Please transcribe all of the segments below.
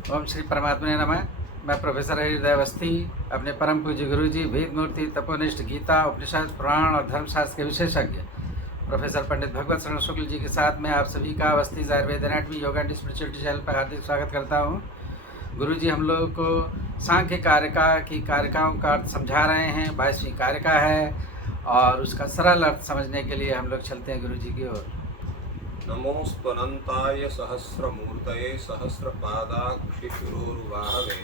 ओम श्री परमात्मा ने नमः। मैं प्रोफेसर हृदय अवस्थी अपने परम पूज्य गुरु जी वेद मूर्ति तपोनिष्ठ गीता उपनिषद पुराण और धर्मशास्त्र के विशेषज्ञ प्रोफेसर पंडित भगवत शरण शुक्ल जी के साथ मैं आप सभी का Awasthi Ayurveda anatomy yoga and spirituality channel पर हार्दिक स्वागत करता हूँ। गुरु जी हम लोगों को सांख्य कारिका की कारिकाओं का अर्थ समझा रहे हैं। 22वीं कारिका है और उसका सरल अर्थ समझने के लिए हम लोग चलते हैं गुरु जी की ओर। नमोऽस्त्वनन्ताय सहस्रमूर्तये सहस्रपादाक्षिशिरोरुबाहवे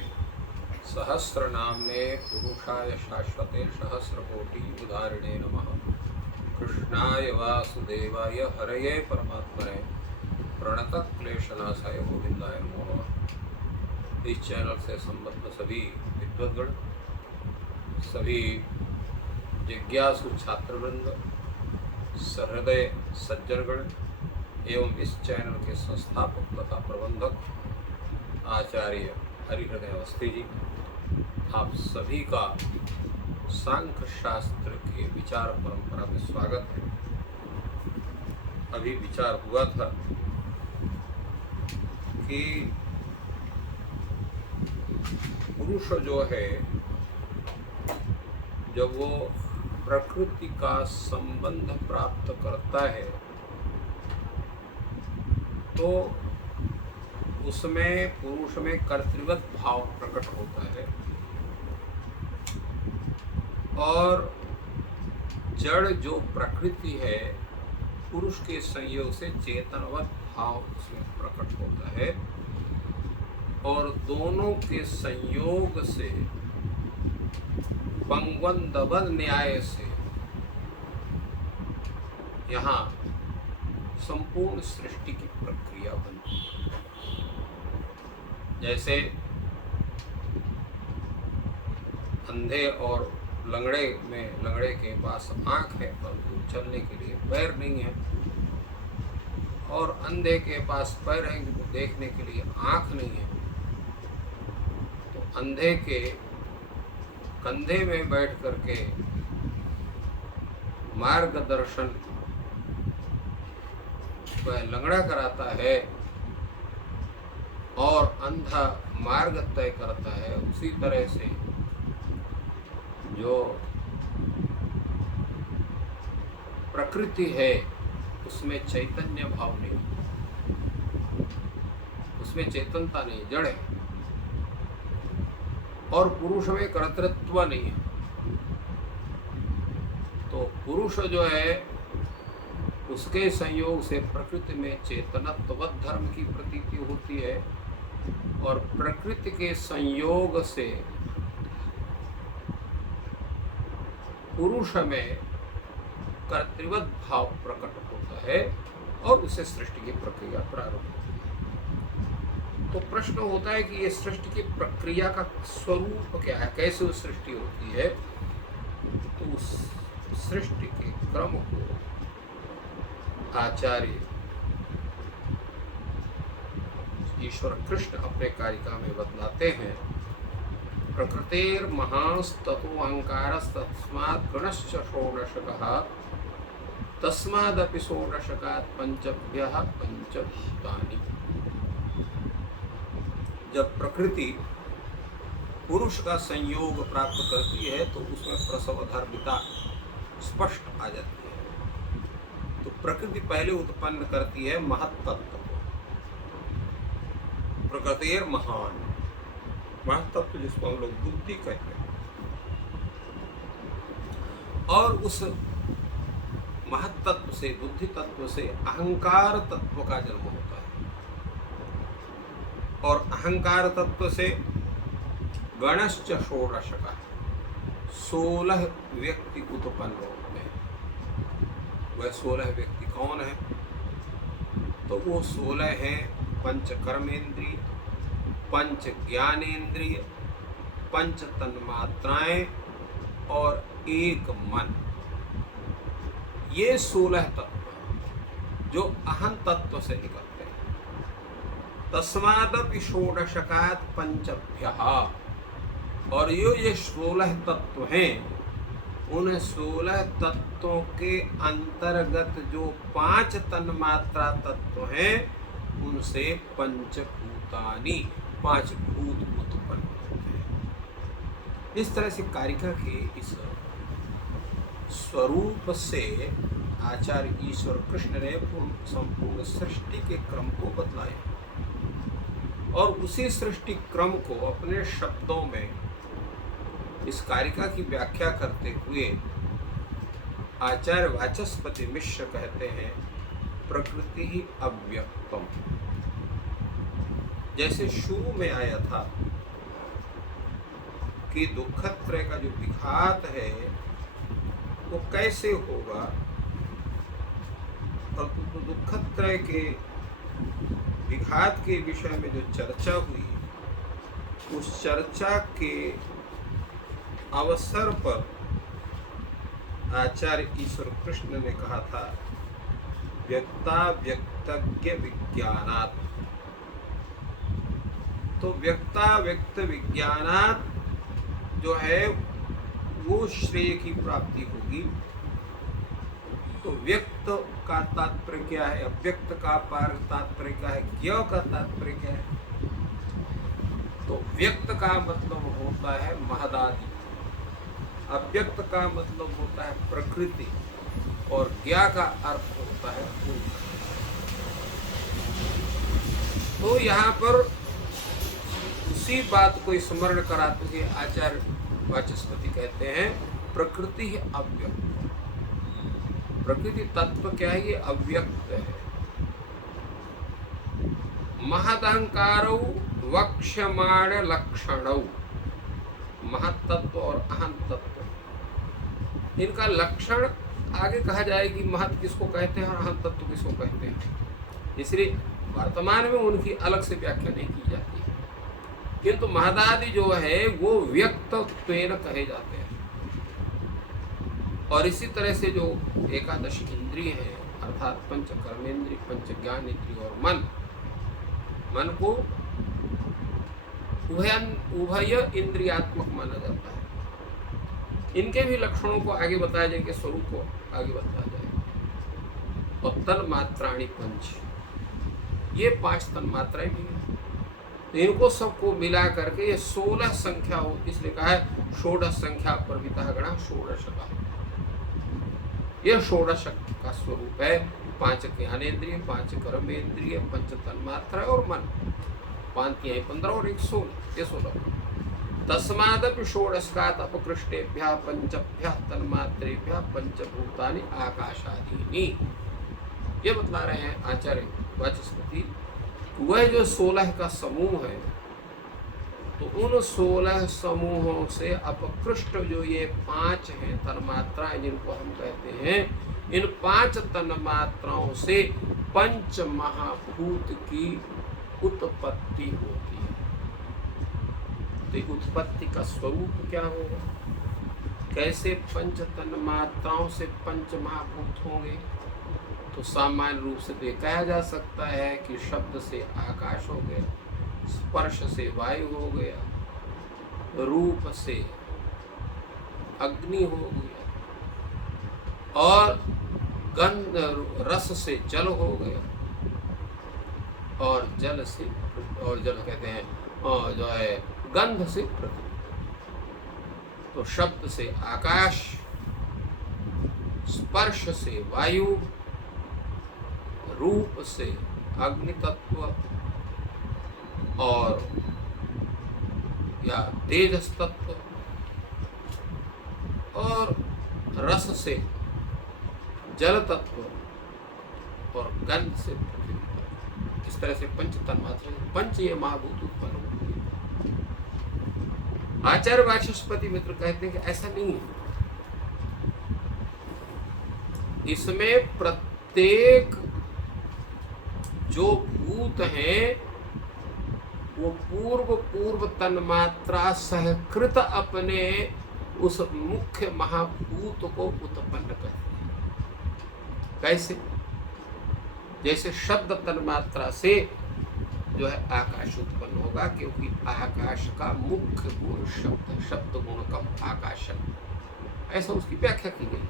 सहस्रनाम्ने पुरुषाय शाश्वते सहस्रकोटियुधारिणे नमः। कृष्णाय वासुदेवाय हरये परमात्मने प्रणतक्लेशनाशाय गोविंदाय नमो नमः। इस चैनल से संबद्ध सभी विद्वद्गण, सभी जिज्ञासु छात्रवृंद, सहृदय सज्जनगण एवं इस चैनल के संस्थापक तथा प्रबंधक आचार्य हरिहृदय अवस्थी जी, आप सभी का सांख्य शास्त्र के विचार परंपरा में स्वागत है। अभी विचार हुआ था कि पुरुष जो है जब वो प्रकृति का संबंध प्राप्त करता है तो उसमें पुरुष में कर्तृवत भाव प्रकट होता है और जड़ जो प्रकृति है पुरुष के संयोग से चेतनवत भाव उसमें प्रकट होता है और दोनों के संयोग से पंगवंदबद न्याय से यहाँ संपूर्ण सृष्टि की प्रक्रिया बनती है। जैसे अंधे और लंगड़े के पास आंख है परंतु चलने के लिए पैर नहीं है, और अंधे के पास पैर है किंतु देखने के लिए आंख नहीं है, तो अंधे के कंधे में बैठ करके मार्गदर्शन वह लंगड़ा कराता है और अंधा मार्ग तय करता है। उसी तरह से जो प्रकृति है उसमें चैतन्य भाव नहीं, उसमें चेतनता नहीं, जड़ है, और पुरुष में कर्तृत्व नहीं है। तो पुरुष जो है उसके संयोग से प्रकृति में चेतनत्ववत धर्म की प्रतीति होती है और प्रकृति के संयोग से पुरुष में कर्तृवत भाव प्रकट होता है और उसे सृष्टि की प्रक्रिया प्रारंभ होती है। तो प्रश्न होता है कि ये सृष्टि की प्रक्रिया का स्वरूप क्या है, कैसे वो सृष्टि होती है। तो उस सृष्टि के क्रम को आचार्य ईश्वर कृष्ण अपने कारिका में बतलाते हैं। प्रकृतेर महास्ततो अहंकारस्तस्मात् गणश्च षोडशकः तस्मादपि षोडशकात् पंचभ्यः पंचभूतानि। जब प्रकृति पुरुष का संयोग प्राप्त करती है तो उसमें प्रसव धर्मिता स्पष्ट आ जाती है। तो प्रकृति पहले उत्पन्न करती है महत्तत्व को, प्रकृतिर महान महत्तत्व जिसको हम लोग बुद्धि कहते हैं, और उस महत्तत्व से बुद्धि तत्व से अहंकार तत्व का जन्म होता है और अहंकार तत्व से गणश्च षोडशका 16 व्यक्ति उत्पन्न होते हैं। वह 16 व्यक्ति कौन है? तो वो 16 हैं पंच कर्मेंद्रिय, पंच ज्ञानेन्द्रिय, पंच तन्मात्राएं और एक मन। ये 16 तत्व जो अहं तत्व से निकलते हैं। तस्मादपि षोडशकात् पंचभ्यः, और ये 16 तत्व हैं, उन 16 तत्वों के अंतर्गत जो 5 तन्मात्रा तत्व हैं उनसे पंचभूतानि 5 भूत उत्पन्न होते हैं। इस तरह से कारिका के इस स्वरूप से आचार्य ईश्वर कृष्ण ने संपूर्ण सृष्टि के क्रम को बतलाया और उसी सृष्टि क्रम को अपने शब्दों में इस कारिका की व्याख्या करते हुए आचार्य वाचस्पति मिश्र कहते हैं प्रकृति ही अव्यक्तम। जैसे शुरू में आया था कि दुखत्रय का जो विघात है वो कैसे होगा, और दुखत्रय के विघात के विषय में जो चर्चा हुई, उस चर्चा के अवसर पर आचार्य ईश्वर कृष्ण ने कहा था व्यक्ता व्यक्तज्ञ विज्ञानात्। तो व्यक्ता व्यक्त विज्ञानात् जो है वो श्रेय की प्राप्ति होगी। तो व्यक्त का तात्पर्य क्या है, अव्यक्त का तात्पर्य क्या है, ज्ञ का तात्पर्य क्या है। तो व्यक्त का मतलब होता है महदादि, अव्यक्त का मतलब होता है प्रकृति, और ज्ञा का अर्थ होता है पूर्ण। तो यहाँ पर उसी बात को स्मरण कराते हुए आचार्य वाचस्पति कहते हैं प्रकृति है अव्यक्त। प्रकृति तत्व क्या है, ये अव्यक्त है। महदहंकारो वक्ष्यमाण लक्षणौ, महत्तत्व और अहं तत्व, इनका लक्षण आगे कहा जाएगी। महत किसको कहते हैं और अहं तत्व किसको कहते हैं, इसलिए वर्तमान में उनकी अलग से व्याख्या नहीं की जाती है। किंतु महदादि जो है वो व्यक्तत्वेन कहे जाते हैं। और इसी तरह से जो एकादश इंद्रिय है अर्थात पंच कर्मेंद्रिय, पंच ज्ञान इंद्रिय और मन को उभय इंद्रियात्मक माना जाता है। इनके भी लक्षणों को आगे बताया जाएगा, स्वरूप को आगे बताया जाएगा। और तन मात्राणी पंच, ये 5 तन मात्राएं भी हैं। तो इनको सबको मिला करके ये 16 संख्या होती, इसलिए कहा है षोडश संख्या प्रविता गणा षोडश का। यह षोडश का स्वरूप है। 5 ज्ञानेन्द्रिय, 5 कर्मेंद्रिय, 5 तन्मात्रा और मन। 5 15 और 1 16, ये 16। तस्मादपि षोडशकात् अपकृष्टेभ्यः पंचभ्यः तन्मात्रेभ्यः पंचभूतानि आकाशादीनि। ये बतला रहे हैं आचार्य वाचस्पति। वह जो 16 का समूह है, तो उन 16 समूहों से अपकृष्ट जो ये 5 हैं तन्मात्राएं जिनको हम कहते हैं, इन 5 तन्मात्राओं से पंच महाभूत की उत्पत्ति होती है। तो उत्पत्ति का स्वरूप क्या होगा, कैसे पंच तन्मात्राओं से पंच महाभूत होंगे। तो सामान्य रूप से देखा जा सकता है कि शब्द से आकाश हो गया, स्पर्श से वायु हो गया, रूप से अग्नि हो गया, और गंध रस से जल हो गया, और जल से, और जल कहते हैं और जो है गंध से पृथ्वी। तो शब्द से आकाश, स्पर्श से वायु, रूप से अग्नि तत्व, और या तेजस तत्व, और रस से जल तत्व, और गंध से पृथ्वी। इस तरह से पंच तन्मात्रा, पंच ये महाभूत उत्पन्न होते हैं। आचार्य वाचस्पति मित्र कहते हैं कि ऐसा नहीं है। इसमें प्रत्येक जो भूत हैं वो पूर्व तन्मात्रा सहकृत अपने उस मुख्य महाभूत को उत्पन्न करते हैं। कैसे, जैसे शब्द तन्मात्रा से जो है आकाश उत्पन्न होगा, क्योंकि आकाश का मुख्य गुण शब्द, शब्द गुण का आकाशन, ऐसा उसकी व्याख्या की गई।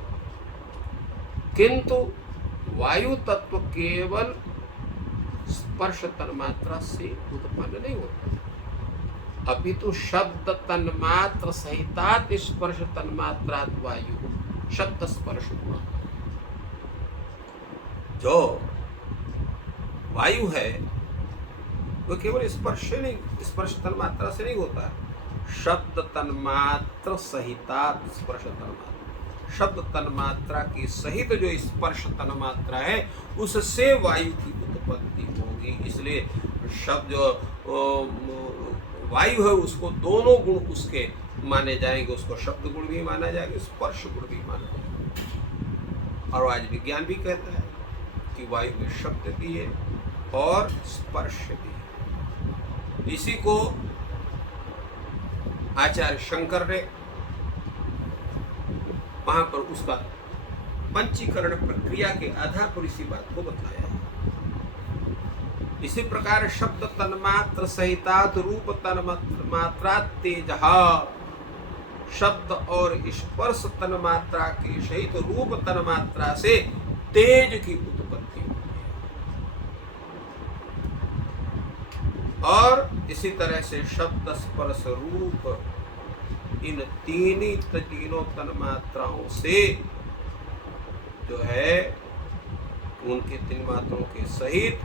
किंतु वायु तत्व केवल स्पर्श तन्मात्रा से उत्पन्न नहीं होता, अभी तो शब्द तन्मात्र सहितात स्पर्श तन्मात्रात वायु शब्द स्पर्श गुण। जो वायु है वो केवल स्पर्श से नहीं, स्पर्श तन्मात्रा से नहीं होता है। शब्द तन्मात्र सहितात स्पर्श तन्मात्रा, शब्द तन्मात्रा की सहित जो स्पर्श तन्मात्रा है उससे वायु की उत्पत्ति होगी। इसलिए शब्द जो वायु है उसको दोनों गुण उसके माने जाएंगे, उसको शब्द गुण भी माना जाएगा, स्पर्श गुण भी माना जाएगा। और आज विज्ञान भी कहता है कि वायु में शब्द भी है और स्पर्श भी है। इसी को आचार्य शंकर ने वहां पर उसका पंचीकरण प्रक्रिया के आधार पर इसी बात को बताया है। इसी प्रकार शब्द तन्मात्र सहितात रूप तन्मात्रा तेजहा, शब्द और स्पर्श तन्मात्रा के सहित रूप तन्मात्रा से तेज की उत्पत्ति होती है। और इसी तरह से शब्द स्पर्श रूप इन तीनों तन्मात्राओं से जो है उनके तीन मात्राओं के सहित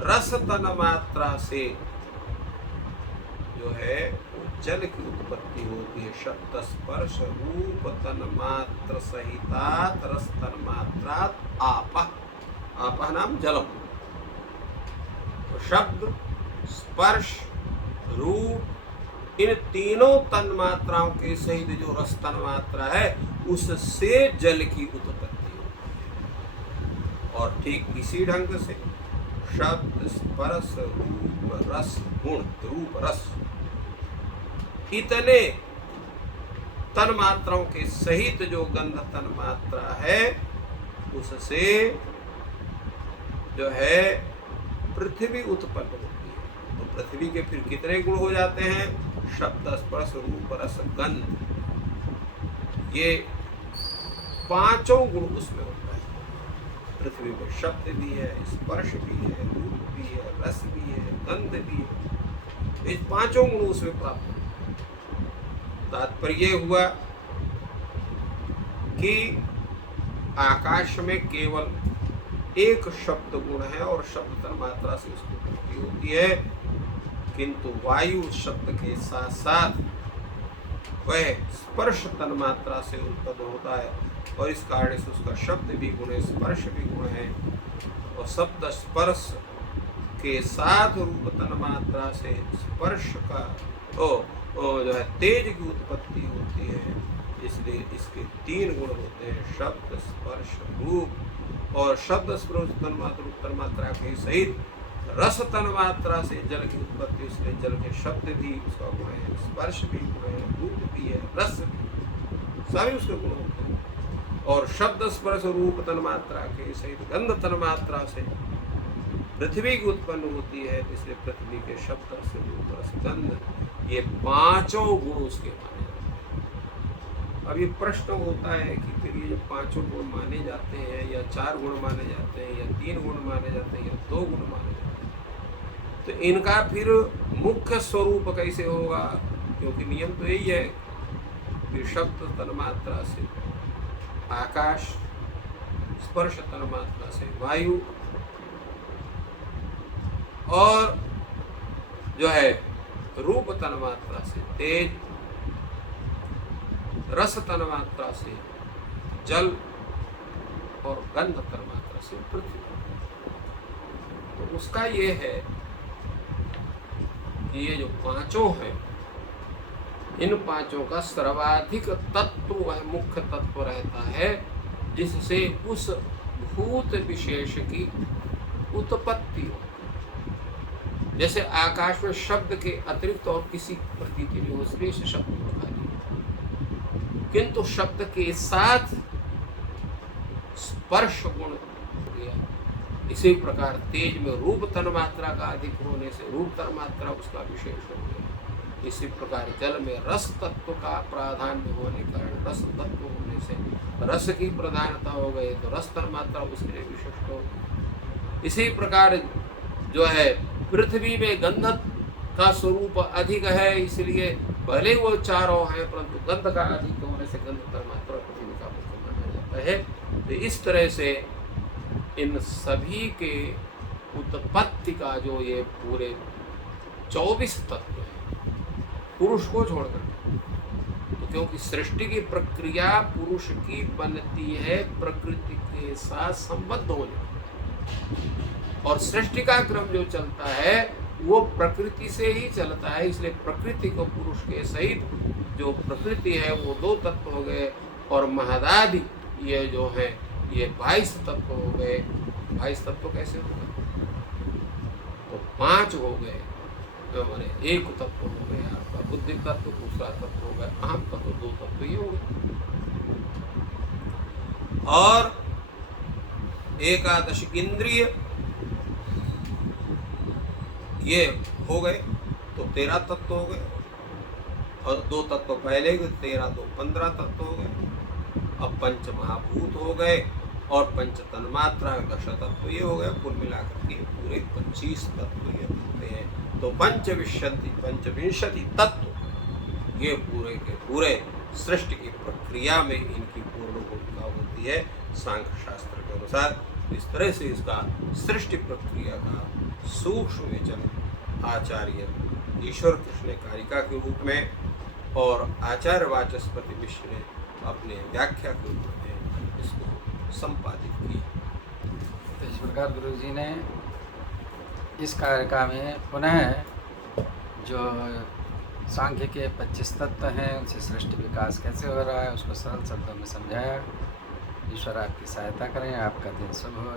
रस तन्मात्रा से जो है वो जल की उत्पत्ति होती है। शब्द स्पर्श रूप तन्मात्र सहितात रस तन्मात्रात आपः, आपः नाम जलम। तो शब्द स्पर्श रूप इन तीनों तन्मात्राओं के सहित जो रस तन्मात्रा है उससे जल की उत्पत्ति होती है। और ठीक इसी ढंग से शब्द स्पर्श रूप रस गुण रूप रस इतने तन्मात्राओं के सहित जो गंध तन्मात्रा है उससे जो है पृथ्वी उत्पन्न होती है। तो पृथ्वी के फिर कितने गुण हो जाते हैं? शब्द स्पर्श रूप रस गंध, ये पांचों गुण उसमें होता है। पृथ्वी में शब्द भी है, स्पर्श भी है, रूप भी है, रस भी है, गंध भी है, ये पांचों गुण उसमें प्राप्त होते। तात्पर्य हुआ कि आकाश में केवल एक शब्द गुण है और शब्द तन्मात्रा से उसकी उत्पत्ति होती है, किंतु वायु शब्द के साथ साथ वह स्पर्श तन्मात्रा से उत्पन्न होता है और इस कारण से उसका शब्द भी गुण है, स्पर्श भी गुण है। और शब्द स्पर्श के साथ रूप तन्मात्रा से स्पर्श का जो है तेज की उत्पत्ति होती है। इसलिए इसके तीन गुण होते हैं, शब्द स्पर्श रूप। और शब्द स्पर्श तन्मात्रा रूप तन्मात्रा के सहित रस तन्मात्रा से जल की उत्पत्ति, इसलिए जल के शब्द भी उसका गुण है, स्पर्श भी गुण है, रूप भी है, रस भी, सभी उसके गुण होते हैं। और शब्द स्पर्श रूप तन्मात्रा के सहित गंध तन्मात्रा से पृथ्वी की उत्पन्न होती है, इसलिए पृथ्वी के शब्द से रूप रस गंध ये पांचों गुण उसके माने जाते हैं। अब ये प्रश्न होता है कि फिर ये पांचों गुण माने जाते हैं या चार गुण माने जाते हैं या तीन गुण माने जाते हैं या दो गुण माने जाते हैं, तो इनका फिर मुख्य स्वरूप कैसे होगा? क्योंकि नियम तो यही है कि शब्द तन्मात्रा से आकाश, स्पर्श तन्मात्रा से वायु और जो है रूप तन्मात्रा से तेज, रस तन्मात्रा से जल और गंध तन्मात्रा से पृथ्वी। तो उसका ये है कि ये जो पांचों हैं, इन पांचों का सर्वाधिक तत्व वह मुख्य तत्व रहता है जिससे उस भूत विशेष की उत्पत्ति हो। जैसे आकाश में शब्द के अतिरिक्त और किसी प्रतीति नहीं हो, इसलिए इसे शब्द बता दिया, किंतु शब्द के साथ स्पर्श गुण हो गया। इसी प्रकार तेज में रूप तन्मात्रा का अधिक होने से रूप तन्मात्रा उसका विशेष हो गया। इसी प्रकार जल में रस तत्व का प्राधान्य होने के कारण रस तत्व होने से रस की प्रधानता हो गई, तो रस तन्मात्रा उसके लिए विशिष्ट हो गई। इसी प्रकार जो है पृथ्वी में गंध का स्वरूप अधिक है, इसलिए भले वो चारों हैं परंतु गंध का अधिक होने से गंध तन्मात्रा पृथ्वी का मुख्य माना जाता है। तो इस तरह से इन सभी के उत्पत्ति का जो ये पूरे 24 तत्व हैं पुरुष को छोड़कर, तो क्योंकि सृष्टि की प्रक्रिया पुरुष की बनती है प्रकृति के साथ संबद्ध होने, और सृष्टि का क्रम जो चलता है वो प्रकृति से ही चलता है। इसलिए प्रकृति को पुरुष के सहित जो प्रकृति है वो 2 तत्व हो गए, और महदादि ये जो है ये 22 तत्व हो गए। 22 तत्व कैसे हो गए? तो 5 हो गए, तो मैंने 1 तत्व हो गए आपका बुद्धि तत्व, दूसरा तत्व हो गया अहम तत्व, 2 तत्व ये हो गए। और एकादश इंद्रिय ये हो गए, तो 13 तत्व हो गए, और 2 तत्व पहले 13 2 15 तत्व हो गए। अब पंच महाभूत हो गए और पंच तन्मात्रा 10 तत्व ये हो गए, कुल मिलाकर के पूरे 25 तत्व ये होते हैं। तो पंचविंशति तत्व ये पूरे के पूरे सृष्टि की प्रक्रिया में इनकी पूर्ण भूमिका होती है सांख्य शास्त्र के अनुसार। इस तरह से इसका सृष्टि प्रक्रिया का सूक्ष्म विचन आचार्य ईश्वर कृष्ण कारिका के रूप में और आचार्य वाचस्पति मिश्र ने अपने व्याख्या के रूप में इसको संपादित किया। तो इस प्रकार गुरु जी ने इस कारिका में पुनः जो सांख्य के 25 तत्व हैं उनसे सृष्टि विकास कैसे हो रहा है उसको सरल शब्दों में समझाया। ईश्वर आपकी सहायता करें। आपका दिन शुभ हो।